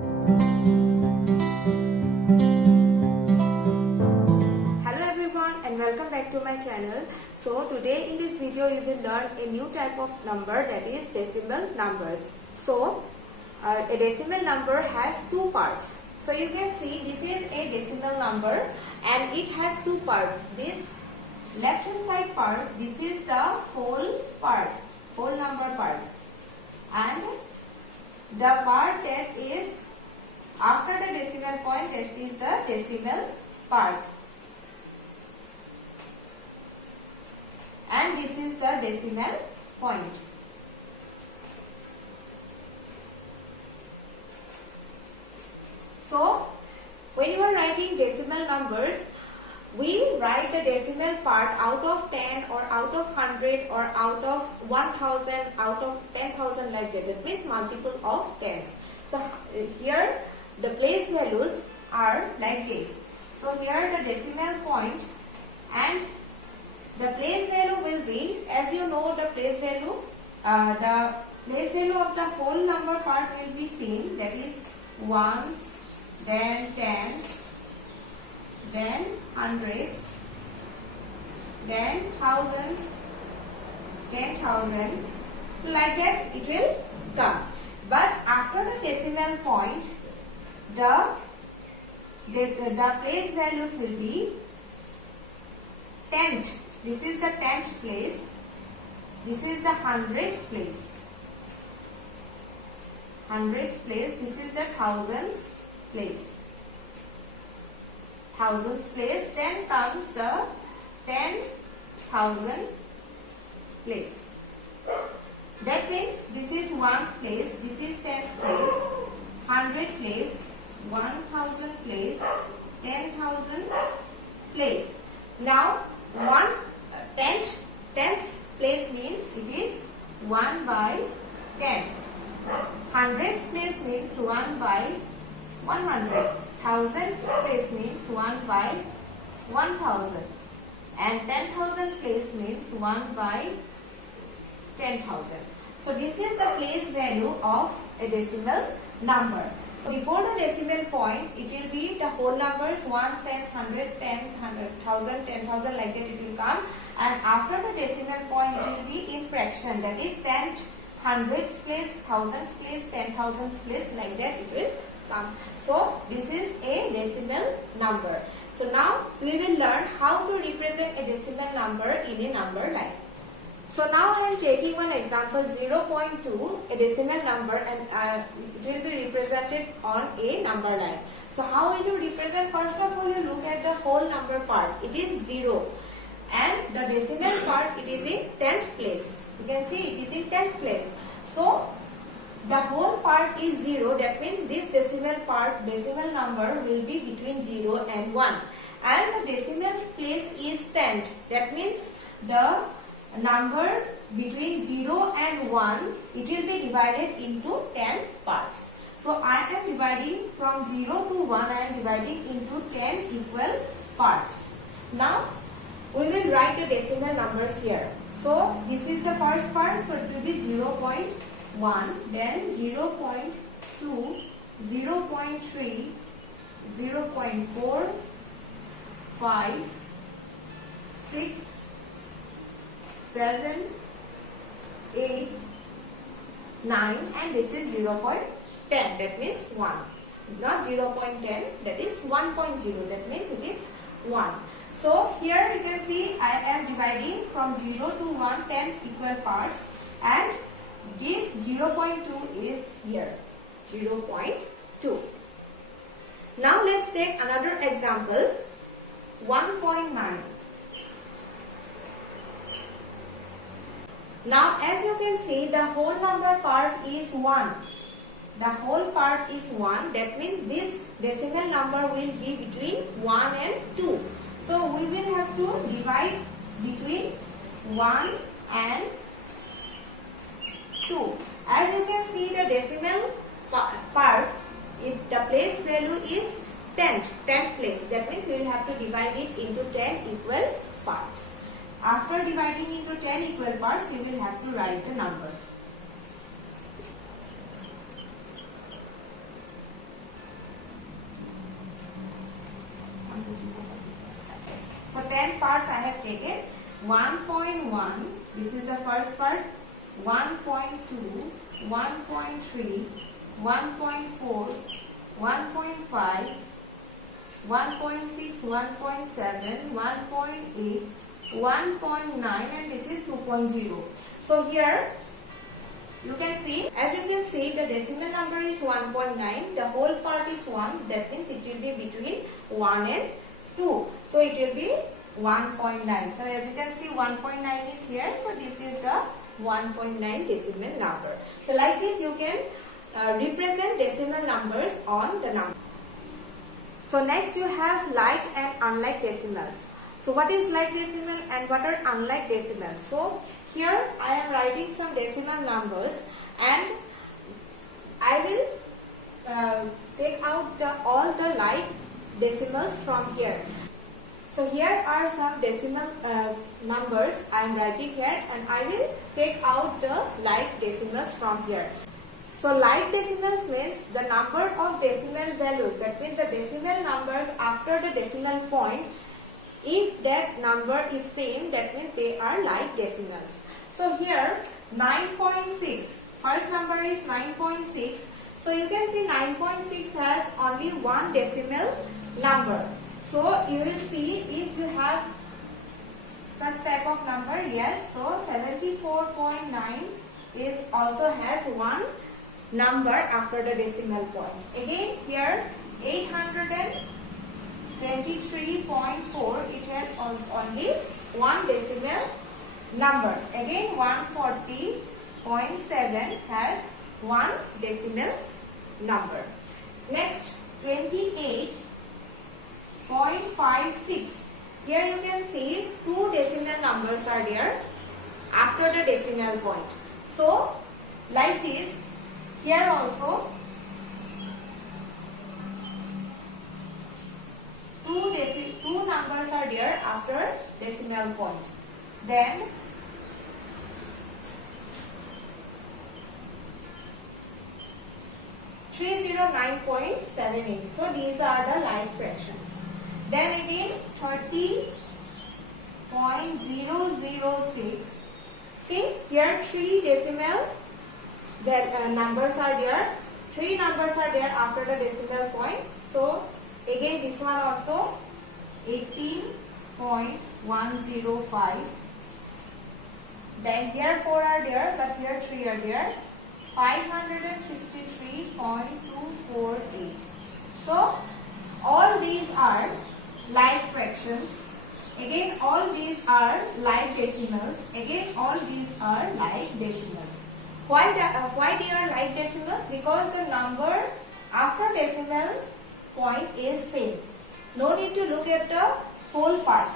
Hello everyone and welcome back to my channel. So today in this video you will learn a new type of number, that is decimal numbers. So a decimal number has two parts. So you can see this is a decimal number and it has two parts. This left hand side part, this is the whole part, whole number part, and the part that is after the decimal point, that is the decimal part, and this is the decimal point. So when you are writing decimal numbers, we write the decimal part out of 10 or out of 100 or out of 1000, out of 10,000, like that. It means multiple of tens. So here the place values are like this. So here the decimal point and the place value will be, as you know, the place value of the whole number part will be seen, that is ones, then tens, then hundreds, then thousands, 10,000, like that it will come. But after the decimal point, the place values will be tenth. This is the tenth place. This is the hundredth place. Hundredth place. This is the thousandth place. Thousandth place. Then comes the 10,000 place. That means this is ones place. This is tenth place. 100 place. 1000 place. 10,000 place. Now tenth place means it is 1 by 10. Hundredth place means 1 by 100. Thousandth place means 1 by 1000. And 10,000 place means 1 by 10,000. So this is the place value of a decimal number. So before the decimal point, it will be the whole numbers, ones, tens, 100, tens, 100,000, 10,000, like that it will come. And after the decimal point, it will be in fraction, that is tenth, hundredths place, thousandths place, 10,000ths place, like that it will come. So this is a decimal number. So now we will learn how to represent a decimal number in a number line. So now I am taking one example, 0.2, a decimal number, and it will be represented on a number line. So how will you represent? First of all, you look at the whole number part. It is 0. And the decimal part, it is in 10th place. You can see it is in 10th place. So the whole part is 0. That means this decimal part, decimal number will be between 0 and 1. And the decimal place is 10th. That means the number between 0 and 1, it will be divided into 10 parts. So I am dividing from 0 to 1, I am dividing into 10 equal parts. Now we will write the decimal numbers here. So this is the first part, so it will be 0.1, then 0.2, 0.3, 0.4, 5, 6, 7, 8, 9, and this is 0.10, that means 1. Not 0.10, that is 1.0, that means it is 1. So here you can see I am dividing from 0 to 1, 10 equal parts, and this 0.2 is here, 0.2. Now let's take another example, 1.9. Now as you can see, the whole number part is 1. The whole part is 1. That means this decimal number will be between 1 and 2. So we will have to divide between 1 and 2. As you can see, the decimal part, if the place value is 10th place. That means we will have to divide it into 10 equal parts. After dividing into 10 equal parts, you will have to write the numbers. parts I have taken. 1.1, this is the first part. 1.2, 1.3, 1.4, 1.5, 1.6, 1.7, 1.8, 1.9, and this is 2.0. So here you can see, as you can see, the decimal number is 1.9, the whole part is 1, that means it will be between 1 and 2. So it will be 1.9. So as you can see, 1.9 is here, so this is the 1.9 decimal number. So like this you can represent decimal numbers on the number. So next you have like and unlike decimals. So what is like decimal and what are unlike decimals? So here I am writing some decimal numbers and I will take out all the like decimals from here. So here are some decimal numbers I am writing here, and I will take out the like decimals from here. So like decimals means the number of decimal values, that means the decimal numbers after the decimal point. If that number is same, that means they are like decimals. So here 9.6, first number is 9.6. So you can see 9.6 has only one decimal number. So you will see if you have such type of number, yes. So 74.9 is also has one number after the decimal point. Again here 823.4, it has only one decimal number. Again 140.7 has one decimal number. Next 28.56. Here you can see two decimal numbers are there after the decimal point. So like this, here also two numbers are there after decimal point. Then (309.78). So these are the like fractions. Then again 30.006. See here three decimal numbers are there. Three numbers are there after the decimal point. So again this one also 18.105. Then here 4 are there, but here 3 are there. 563.248. So all these are like fractions. Again all these are like decimals. Again all these are like decimals. Why they are like decimals? Because the number after decimal point is same. No need to look at the whole part,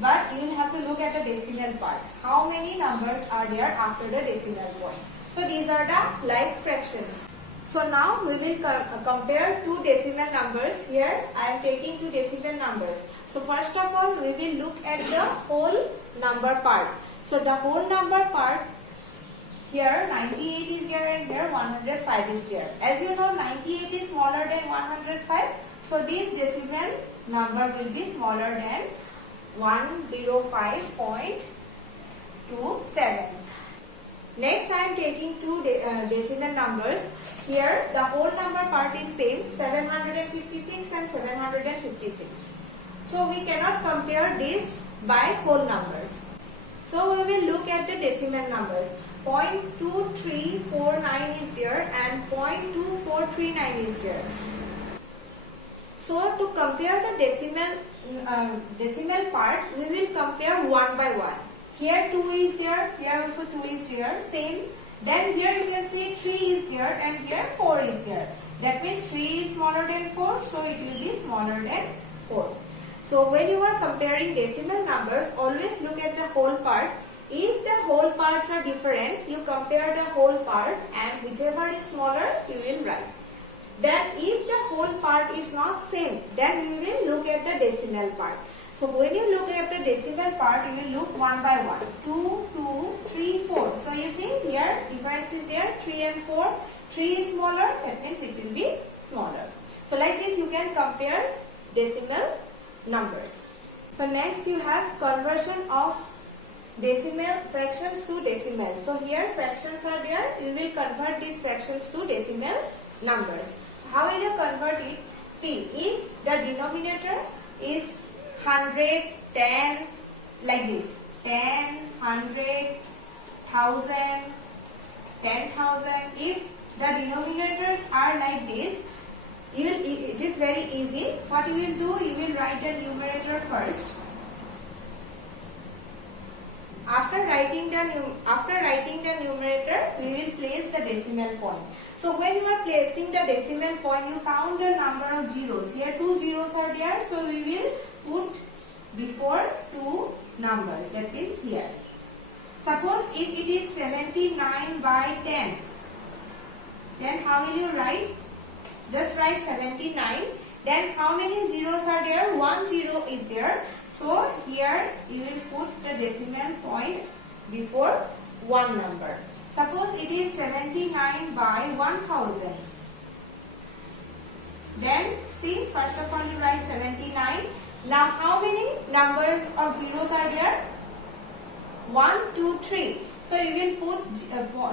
but you will have to look at the decimal part. How many numbers are there after the decimal point? So these are the like fractions. So now we will compare two decimal numbers. Here I am taking two decimal numbers. So first of all we will look at the whole number part. So the whole number part, here 98 is here and here 105 is here. As you know, 98 is smaller than 105. So this decimal number will be smaller than 105.27. Next I am taking two decimal numbers. Here the whole number part is same, 756 and 756. So we cannot compare this by whole numbers. So we will look at the decimal numbers. 0.2349 is here and 0.2439 is here. So to compare the decimal part, we will compare one by one. Here 2 is here, here also 2 is here, same. Then here you can see 3 is here and here 4 is here. That means 3 is smaller than 4, so it will be smaller than 4. So when you are comparing decimal numbers, always look at the whole part. If the whole parts are different, you compare the whole part and whichever is smaller, you will write. Then if the whole part is not same, then you will look at the decimal part. So when you look at the decimal part, you will look one by one. 2, 2, 3, 4. So you see here difference is there, 3 and 4. 3 is smaller, that means it will be smaller. So like this you can compare decimal numbers. So next you have conversion of decimal fractions to decimals. So here fractions are there. You will convert these fractions to decimal numbers. How will you convert it? See, if the denominator is 100, 10, like this, 10, 100, 1000, 10,000. If the denominators are like this, it is very easy. What you will do, you will write the numerator first. After writing the numerator, we will place the decimal point. So when you are placing the decimal point, you count the number of zeros. Here 2 zeros are there, so we will put before 2 numbers. That means here. Suppose if it is 79 by 10, then how will you write? Just write 79. Then how many zeros are there? 1 zero is there. So here you will put the decimal point before one number. Suppose it is 79 by 1000. Then see, first of all you write 79. Now how many numbers of zeros are there? 1, 2, 3. So you will put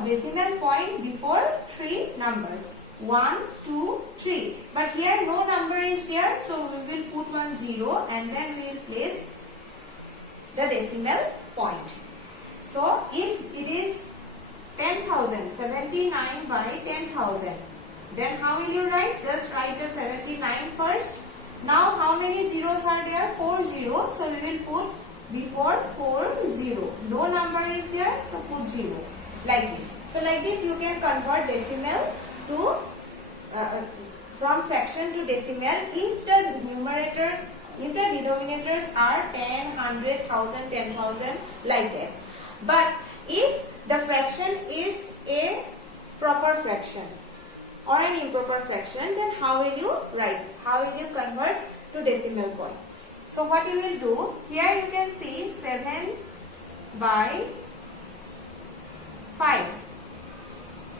decimal point before 3 numbers. 1, 2, 3. But here no number is there, so we will put 1 0 and then we will place the decimal point. So if it is 10,000, 79 by 10,000, then how will you write? Just write the 79 first. Now how many zeros are there? 4 zeros, so we will put before 4 0. No number is there, so put 0. Like this. So like this you can convert decimal to from fraction to decimal if the denominators are 10, 100, 1000, 10,000 like that. But if the fraction is a proper fraction or an improper fraction, then how will you write? How will you convert to decimal point? So what you will do, here you can see 7 by 5.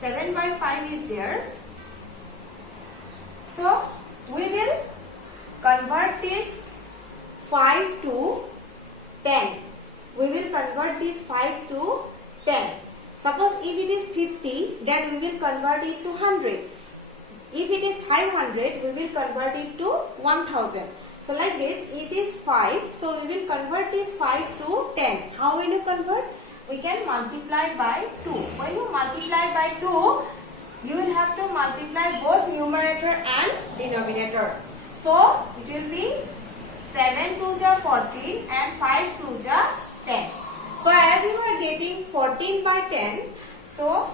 7 by 5 is there. So we will convert this 5 to 10. We will convert this 5 to 10. Suppose if it is 50, then we will convert it to 100. If it is 500, we will convert it to 1000. So like this, it is 5. So we will convert this 5 to 10. How will you convert? We can multiply by 2. When you multiply by 2, you will have to multiply both numerator and denominator. So it will be 7 2 ja 14 and 5 2 ja 10. So as you are getting 14 by 10, so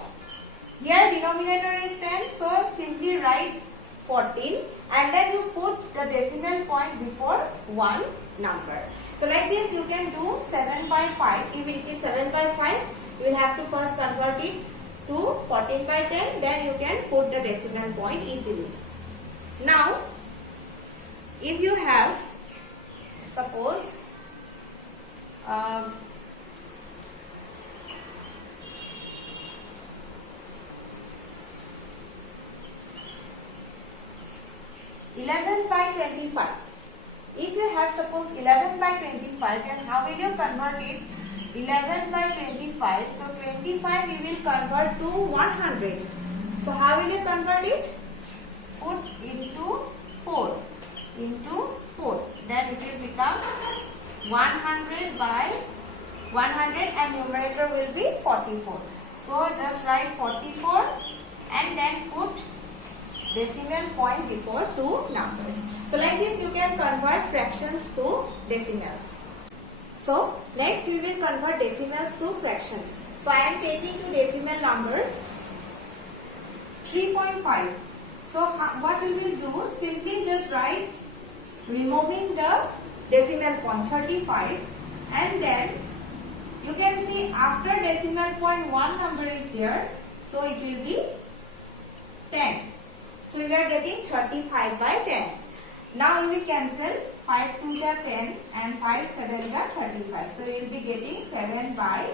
here denominator is 10, so simply write 14 and then you put the decimal point before one number. So like this you can do 7 by 5. If it is 7 by 5, you will have to first convert it to 14 by 10, then you can put the decimal point easily. Now if you have, suppose 11 by 25. If you have suppose 11 by 25, then how will you convert it? 11 by 25. So 25 we will convert to 100. So how will you convert it? Put into 4. Into 4. Then it will become 100 by 100 and numerator will be 44. So just write 44 and then put decimal point before two numbers. So like this you can convert fractions to decimals. So next we will convert decimals to fractions. So I am taking two decimal numbers 3.5. So what we will do, simply just write removing the decimal point 35 and then you can see after decimal point one number is there, so it will be 10. So we are getting 35 by 10. Now you will cancel 5 2 ja 10 and 5 7 ja 35. So you will be getting 7 by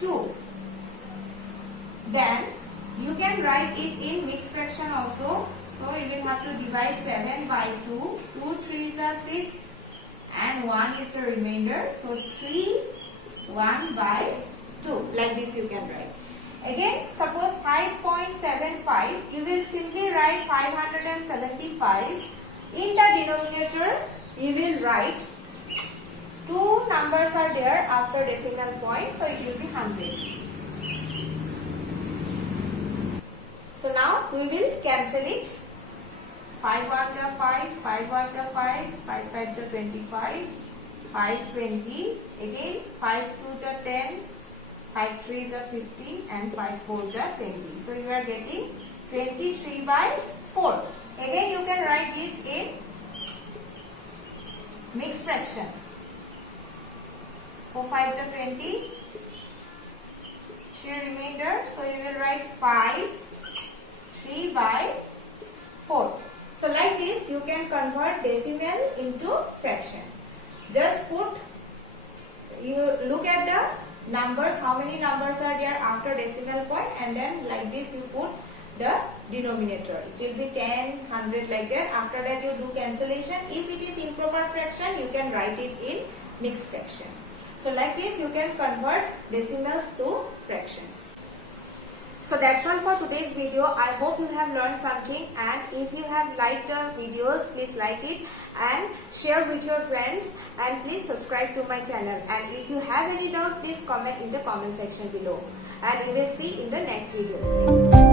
2. Then you can write it in mixed fraction also. So you will have to divide 7 by 2. 2 3 ja 6 and 1 is the remainder. So 3 1 by 2. Like this you can write. Again, suppose 5.75, you will simply write 575. In the denominator, you will write 2 numbers are there after decimal point, so it will be 100. So now we will cancel it. 5 1s are 5, 5 1s are 5, 5 5s are 25, 5 20, again 5 2s are 10, 5 3s are 15 and 5 4s are 20. So you are getting 23 by 4. Again you can write this in mixed fraction. 4 5s are 20, share remainder, so you will write 5 3 by 4. So like this you can convert decimal into fraction. Just put, you look at the numbers, how many numbers are there after decimal point, and then like this you put the denominator. It will be 10, 100 like that. After that you do cancellation. If it is improper fraction, you can write it in mixed fraction. So like this you can convert decimals to fractions. So that's all for today's video. I hope you have learned something, and if you have liked the videos, please like it and share with your friends, and please subscribe to my channel. And if you have any doubt, please comment in the comment section below, and we will see in the next video.